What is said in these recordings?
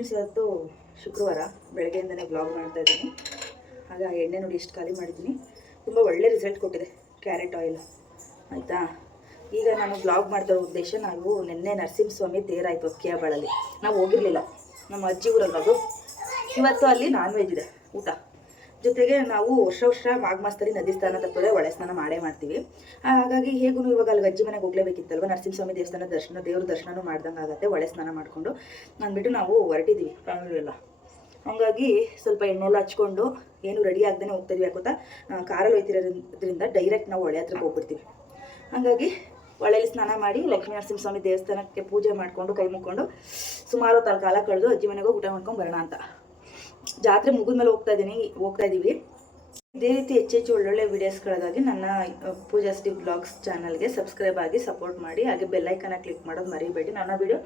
Friends, ಇವತ್ತು ಶುಕ್ರವಾರ ಬೆಳಗ್ಗೆಯಿಂದನೇ blog ಮಾಡ್ತಾ ಇದ್ದೀನಿ. ಆಗ ಎಣ್ಣೆ ನೋಡಿ ಎಷ್ಟು ಖಾಲಿ ಮಾಡಿದ್ದೀನಿ. ತುಂಬ ಒಳ್ಳೆ ರಿಸಲ್ಟ್ ಕೊಟ್ಟಿದೆ ಕ್ಯಾರೆಟ್ ಆಯಿಲ್, ಆಯಿತಾ. ಈಗ ನಾನು ಬ್ಲಾಗ್ ಮಾಡ್ತಾ ಇರೋ ಉದ್ದೇಶ, ನಾವು ನಿನ್ನೆ ನರಸಿಂಹಸ್ವಾಮಿ ತೇರಾಯಿತು ಅಕ್ಕಿಯಾಬಾಳಲ್ಲಿ. ನಾವು ಹೋಗಿರಲಿಲ್ಲ, ನಮ್ಮ ಅಜ್ಜಿ ಊರಲ್ಲ ಅದು. ಇವತ್ತು ಅಲ್ಲಿ ನಾನ್ ವೆಜ್ ಇದೆ ಊಟ. ಜೊತೆಗೆ ನಾವು ವರ್ಷ ಮಾಘ ಮಾಸದಲ್ಲಿ ನದಿ ಸ್ನಾನ ತಪ್ಪದೆ ಒಳೆ ಸ್ನಾನ ಮಾಡೇ ಮಾಡ್ತೀವಿ. ಹಾಗಾಗಿ ಹೇಗೂ ಇವಾಗ ಅಲ್ಲಿ ಅಜ್ಜಿ ಮನೆಗೆ ಹೋಗ್ಲೇಬೇಕಿತ್ತಲ್ವ, ನರಸಿಂಹಸ್ವಾಮಿ ದೇವಸ್ಥಾನ ದೇವ್ರ ದರ್ಶನನೂ ಮಾಡ್ದಂಗೆ ಆಗುತ್ತೆ ಒಳೆ ಸ್ನಾನ ಮಾಡಿಕೊಂಡು ಅಂದ್ಬಿಟ್ಟು ನಾವು ಹೊರಟಿದ್ದೀವಿ ಫ್ಯಾಮಿಲಿ ಎಲ್ಲ. ಹಾಗಾಗಿ ಸ್ವಲ್ಪ ಎಣ್ಣೆಲ್ಲ ಹಚ್ಕೊಂಡು ಏನು ರೆಡಿ ಆಗದೇ ಹೋಗ್ತಾಯಿದ್ವಿ. ಯಾಕೋತಾ ಕಾರಲ್ಲಿ ಹೋಗ್ತಿರೋದ್ರಿಂದ ಡೈರೆಕ್ಟ್ ನಾವು ಹೊಳೆ ಹತ್ರಕ್ಕೆ ಹೋಗ್ಬಿಡ್ತೀವಿ. ಹಾಗಾಗಿ ಹೊಳೆಯಲ್ಲಿ ಸ್ನಾನ ಮಾಡಿ ಲಕ್ಷ್ಮೀ ನರಸಿಂಹಸ್ವಾಮಿ ದೇವಸ್ಥಾನಕ್ಕೆ ಪೂಜೆ ಮಾಡಿಕೊಂಡು ಕೈ ಮುಕ್ಕೊಂಡು ಸುಮಾರು ಕಾಲ ಕಳೆದು ಅಜ್ಜಿ ಮನೆಗೆ ಊಟ ಮಾಡ್ಕೊಂಡು ಬರೋಣ ಅಂತ. ಜಾತ್ರೆ ಮುಗಿದ್ಮೇಲೆ ಹೋಗ್ತಾ ಇದ್ದೀವಿ. ಇದೇ ರೀತಿ ಹೆಚ್ಚು ಒಳ್ಳೊಳ್ಳೆ ವೀಡಿಯೋಸ್ಗಳಿಗಾಗಿ ನನ್ನ ಪೂಜಾಸ್ಟಿ ಬ್ಲಾಗ್ಸ್ ಚಾನಲ್ಗೆ ಸಬ್ಸ್ಕ್ರೈಬ್ ಆಗಿ ಸಪೋರ್ಟ್ ಮಾಡಿ. ಹಾಗೆ ಬೆಲ್ಲೈಕನ್ನ ಕ್ಲಿಕ್ ಮಾಡೋದು ಮರಿಬೇಡಿ. ನನ್ನ ವಿಡಿಯೋ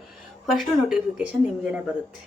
ಫಸ್ಟು ನೋಟಿಫಿಕೇಶನ್ ನಿಮಗೇನೆ ಬರುತ್ತೆ.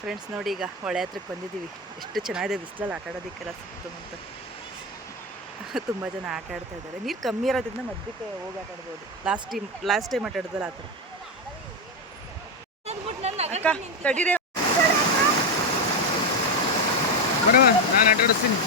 ಫ್ರೆಂಡ್ಸ್ ನೋಡಿ, ಈಗ ಹೊಳೆ ಹತ್ರಕ್ಕೆ ಬಂದಿದ್ದೀವಿ. ಎಷ್ಟು ಚೆನ್ನಾಗಿದೆ ಬಿಸಿಲಲ್ಲಿ ಆಟ ಆಡೋದಕ್ಕೆಲ್ಲ ಸುತ್ತಮುತ್ತ ತುಂಬ ಜನ ಆಟ ಆಡ್ತಾ ಇದ್ದಾರೆ. ನೀರು ಕಮ್ಮಿ ಇರೋದ್ರಿಂದ ಮಧ್ಯಕ್ಕೆ ಹೋಗಿ ಆಟ ಆಡ್ಬೋದು. ಲಾಸ್ಟ್ ಟೈಮ್ ಆಟ ಆಡಿದ್ವಲ್ಲ ಆ ಥರ. ಅಕ್ಕ ತಡೀರಿ, ನಾನು ಆಟ ಆಡಿಸ್ತೀನಿ.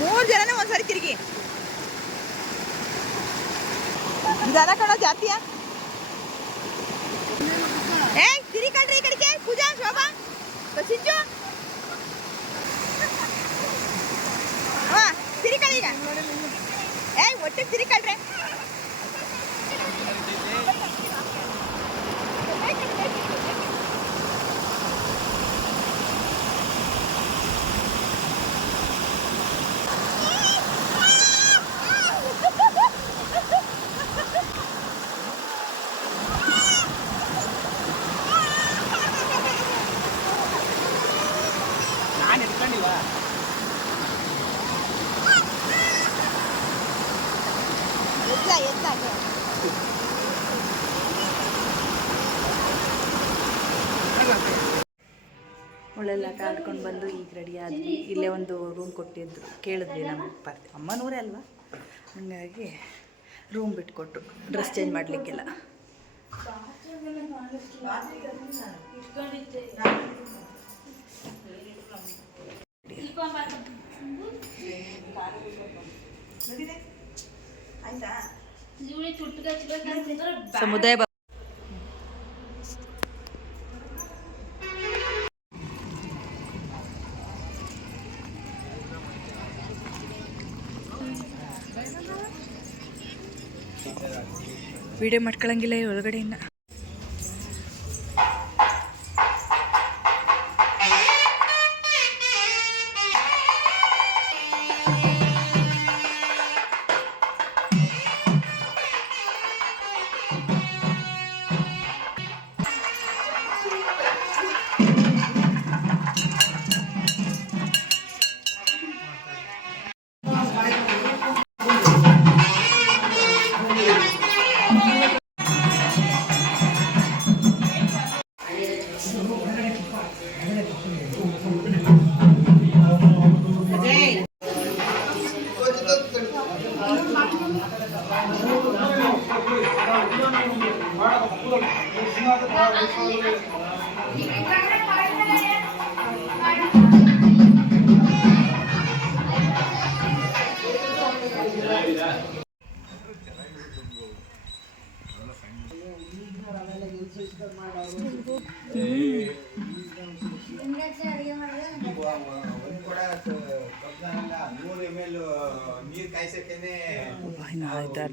ಮೂರು ಜನನೇ ಒಂದ್ಸರಿ ತಿರುಗಿ ಜನ ಕಣ ಜಾತಿಯ ತಿರುಗಿ ಕಣ್ರಿ ಈ ಕಡೆಗೆ. ಪೂಜಾ, ಶೋಭಾ, ಸಿಂಚು ತಿರುಗಿ ಕಳಿ ಈಗ. ಒಟ್ಟಿಗೆ ತಿರುಗಿ ಕಣ್ರೆ. ಒಳ್ಳೆಲ್ಲ ಆಟ ಆಡ್ಕೊಂಡು ಬಂದು ಈಗ ರೆಡಿ ಆದ್ವಿ. ಇಲ್ಲೇ ಒಂದು ರೂಮ್ ಕೊಟ್ಟಿದ್ರು, ಕೇಳಿದ್ವಿ ನಮ್ಮ ಅಮ್ಮನೂರೇ ಅಲ್ವಾ, ಹಾಗಾಗಿ ರೂಮ್ ಬಿಟ್ಕೊಟ್ರು ಡ್ರೆಸ್ ಚೇಂಜ್ ಮಾಡಲಿಕ್ಕೆಲ್ಲ. ಸಮುದಾಯ ವೀಡಿಯೋ ಮಾಡ್ಕೊಳಂಗಿಲ್ಲ ಒಳಗಡೆಯಿಂದ.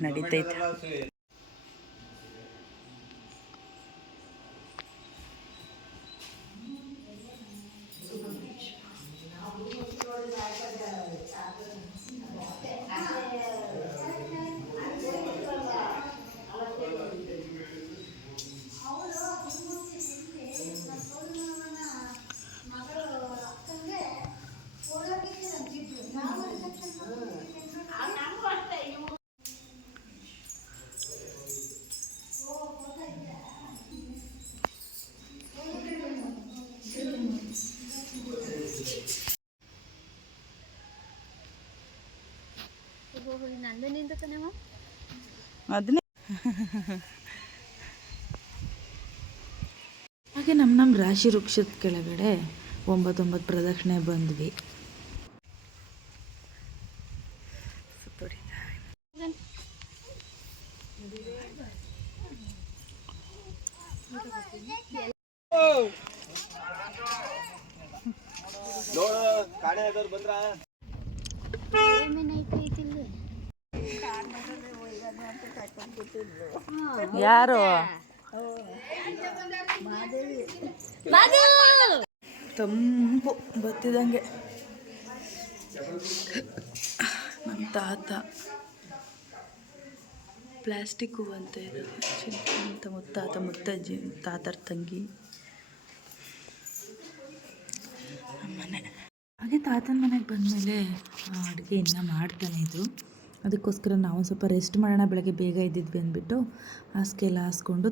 ನಡೀತೈತೆ. ಅದನ್ನೇ ಹಾಗೆ ನಮ್ಮ ರಾಶಿ ವೃಕ್ಷದ ಕೆಳಗಡೆ 9 ಪ್ರದಕ್ಷಿಣೆ ಬಂದ್ವಿ. ಯಾರು ತಂಪು ಬತ್ತಿದಂಗೆ ನಮ್ಮ ತಾತ ಪ್ಲಾಸ್ಟಿಕ್ ಹೂವು ಅಂತ ಇದು ಅಂತ ಮುತ್ತಾತ ಮುತ್ತಜ್ಜಿ ತಾತರ ತಂಗಿ ಮನೆ. ಹಾಗೆ ತಾತನ ಮನೆಗೆ ಬಂದಮೇಲೆ ಅಡುಗೆ ಇನ್ನೂ ಮಾಡ್ತಾನೆ ಇದ್ರು. ಅದಕ್ಕೋಸ್ಕರ ನಾವು ಸ್ವಲ್ಪ ರೆಸ್ಟ್ ಮಾಡೋಣ, ಬೆಳಗ್ಗೆ ಬೇಗ ಇದ್ದಿದ್ವಿ ಅಂದ್ಬಿಟ್ಟು ಹಾಸಿಗೆಲ್ಲ ಹಾಸ್ಕೊಂಡು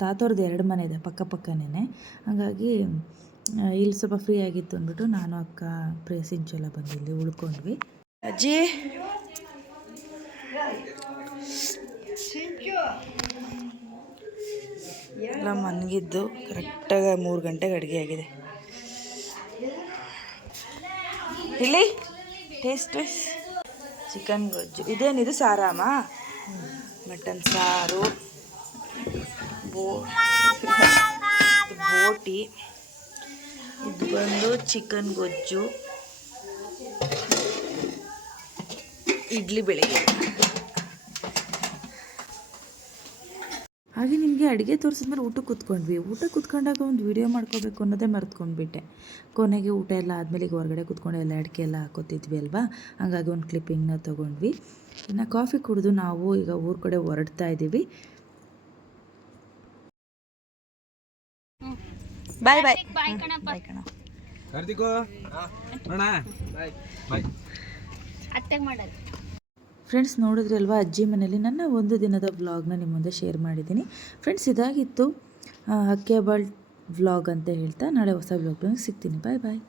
ತಾತವ್ರದ್ದು 2 ಮನೆ ಇದೆ ಪಕ್ಕನೇ. ಹಾಗಾಗಿ ಇಲ್ಲಿ ಸ್ವಲ್ಪ ಫ್ರೀ ಆಗಿತ್ತು ಅಂದ್ಬಿಟ್ಟು ನಾನು ಅಕ್ಕ ಪ್ರೇಸಿಂಚೆಲ್ಲ ಬಂದು ಇಲ್ಲಿ ಉಳ್ಕೊಂಡ್ವಿ. ಅಜ್ಜಿ ಎಲ್ಲ ಮನಗಿದ್ದು ಕರೆಕ್ಟಾಗಿ 3 ಗಂಟೆಗೆ ಅಡುಗೆ ಆಗಿದೆ. ಇಲ್ಲಿ ಟೇಸ್ಟ್ ಚಿಕನ್ ಗೊಜ್ಜು. ಇದೇನಿದು ಸಾರಾಮ? ಮಟನ್ ಸಾರು, ಬೋಟಿ, ಇದು ಬಂದು ಚಿಕನ್ ಗೊಜ್ಜು, ಇಡ್ಲಿ ಬೆಳಿಗ್ಗೆ. ಹಾಗೆ ನಿಮಗೆ ಅಡುಗೆ ತೋರಿಸಿದ್ಮೇಲೆ ಊಟಕ್ಕೆ ಕೂತ್ಕೊಂಡಾಗ ಒಂದು ವೀಡಿಯೋ ಮಾಡ್ಕೋಬೇಕು ಅನ್ನೋದೇ ಮರೆತ್ಕೊಂಡ್ಬಿಟ್ಟೆ. ಕೊನೆಗೆ ಊಟ ಎಲ್ಲ ಆದಮೇಲೆ ಈಗ ಹೊರಗಡೆ ಕೂತ್ಕೊಂಡು ಎಲ್ಲ ಅಡುಗೆ ಎಲ್ಲ ಹಾಕೋತಿದ್ವಿ ಅಲ್ವಾ, ಹಾಗಾಗಿ ಒಂದು ಕ್ಲಿಪ್ಪಿಂಗ್ನ ತೊಗೊಂಡ್ವಿ. ಇನ್ನು ಕಾಫಿ ಕುಡಿದು ನಾವು ಈಗ ಊರ ಕಡೆ ಹೊರಡ್ತಾ ಇದ್ದೀವಿ. ಬಾಯ್ ಬಾಯ್ ಬಾಯ್ ಕಣ. ಫ್ರೆಂಡ್ಸ್, ನೋಡಿದ್ರಲ್ವಾ ಅಜ್ಜಿ ಮನೇಲಿ ನನ್ನ ಒಂದು ದಿನದ ವ್ಲಾಗ್ನ ನಿಮ್ಮ ಮುಂದೆ ಶೇರ್ ಮಾಡಿದ್ದೀನಿ. ಫ್ರೆಂಡ್ಸ್, ಇದಾಗಿತ್ತು ಹಕ್ಕೆಬಾಳ್ ವ್ಲಾಗ್ ಅಂತ ಹೇಳ್ತಾ ನಾಳೆ ಹೊಸ ವ್ಲಾಗ್ ಸಿಗ್ತೀನಿ. ಬಾಯ್ ಬಾಯ್.